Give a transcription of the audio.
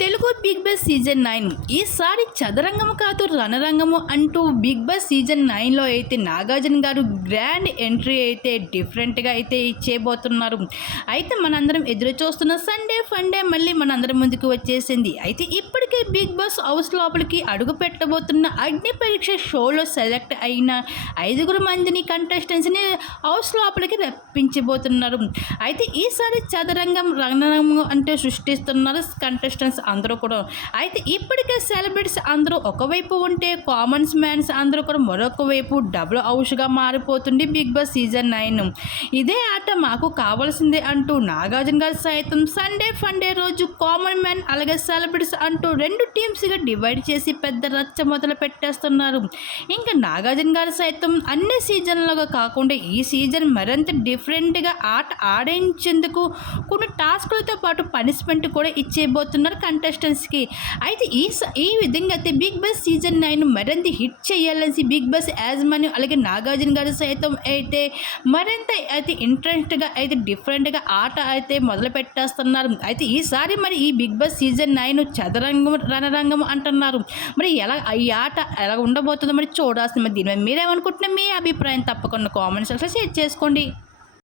Telugu Bigg Boss season nine ఈసారి చదరంగము కాదు రణరంగము అంటూ బిగ్ బాస్ సీజన్ నైన్లో అయితే నాగార్జున గారు గ్రాండ్ ఎంట్రీ అయితే డిఫరెంట్గా అయితే ఇచ్చేయబోతున్నారు. అయితే మనందరం ఎదురు చూస్తున్న సండే ఫండే మళ్ళీ మనందరం ముందుకు వచ్చేసింది. అయితే ఇప్పటికే బిగ్ బాస్ హౌస్ లోపలికి అడుగు పెట్టబోతున్న అగ్ని పరీక్ష షోలో సెలెక్ట్ అయిన ఐదుగురు మందిని కంటెస్టెంట్స్ని హౌస్ లోపలికి రప్పించబోతున్నారు. అయితే ఈసారి చదరంగం రణరంగం అంటే సృష్టిస్తున్నారు కంటెస్టెంట్స్ అందరూ కూడా అయితే ఇప్పటికే సెలబ్రిటీస్ అందరూ ఒకవైపు ఉంటే కామన్స్ మ్యాన్స్ అందరూ కూడా మరొక వైపు డబుల్ హౌస్గా మారిపోతుంది బిగ్ బాస్ సీజన్ నైన్. ఇదే ఆట మాకు కావాల్సిందే అంటూ నాగార్జున గారు సైతం సండే ఫండే రోజు కామన్ మ్యాన్ అలాగే సెలబ్రిటీస్ అంటూ రెండు టీమ్స్గా డివైడ్ చేసి పెద్ద రచ్చ మొదలు పెట్టేస్తున్నారు. ఇంకా నాగార్జున గారు సైతం అన్ని సీజన్లుగా కాకుండా ఈ సీజన్ మరింత డిఫరెంట్గా ఆట ఆడించేందుకు కొన్ని టాస్కులతో పాటు పనిష్మెంట్ కూడా ఇచ్చేయబోతున్నారు. కంటెస్టెంట్స్కి అయితే ఈ స- ఈ విధంగా అయితే బిగ్ బాస్ సీజన్ నైన్ మరింత హిట్ చేయాలని బిగ్ బాస్ యాజమాన్యం అలాగే నాగార్జున గారు సైతం అయితే మరింత అయితే ఇంట్రెస్ట్గా అయితే డిఫరెంట్గా ఆట అయితే మొదలు పెట్టేస్తున్నారు. అయితే ఈసారి మరి ఈ బిగ్ బాస్ సీజన్ నైన్ చదరంగం రణరంగం అంటున్నారు. మరి ఎలా ఈ ఆట ఎలా ఉండబోతుందో మరి చూడాల్సింది. మరి దీని మీద మీరేమనుకుంటున్నా మీ అభిప్రాయం తప్పకుండా కామెంట్స్ షేర్ చేసుకోండి.